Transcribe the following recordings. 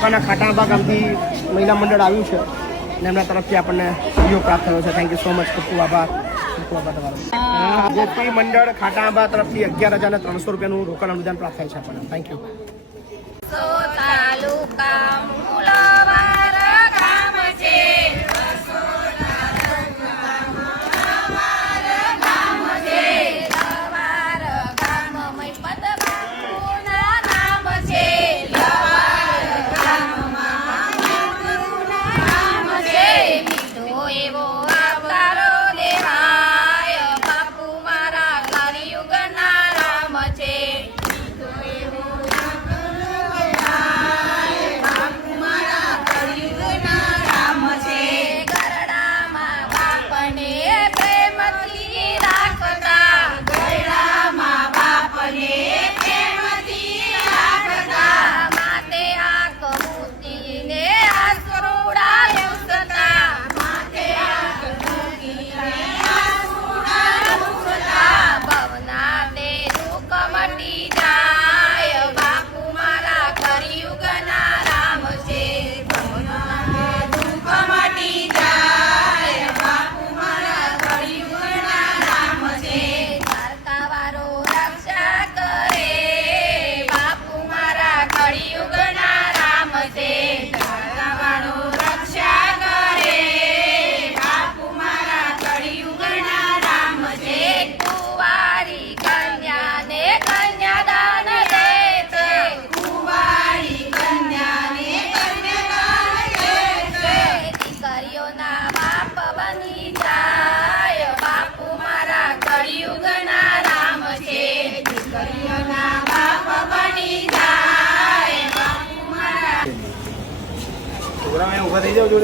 ખાટાંબા ગામથી મહિલા મંડળ આવ્યું છે અને એમના તરફથી આપણને સહયોગ પ્રાપ્ત થયો છે. Thank you so much. ખૂબ ખૂબ આભાર. ખૂબ આભાર તમારો. ગોપી મંડળ ખાટાંબા તરફથી 11,300 રૂપિયાનું રોકડ અનુદાન પ્રાપ્ત થાય છે આપણને. Thank you.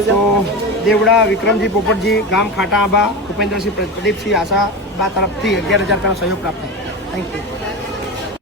તો દેવડા વિક્રમજી પોપટજી ગામ ખાટાંબા ઉપેન્દ્રસિંહ પ્રદીપસિંહ આશાબા તરફથી 11,000 રૂપિયાનો સહયોગ પ્રાપ્ત થાય. Thank you.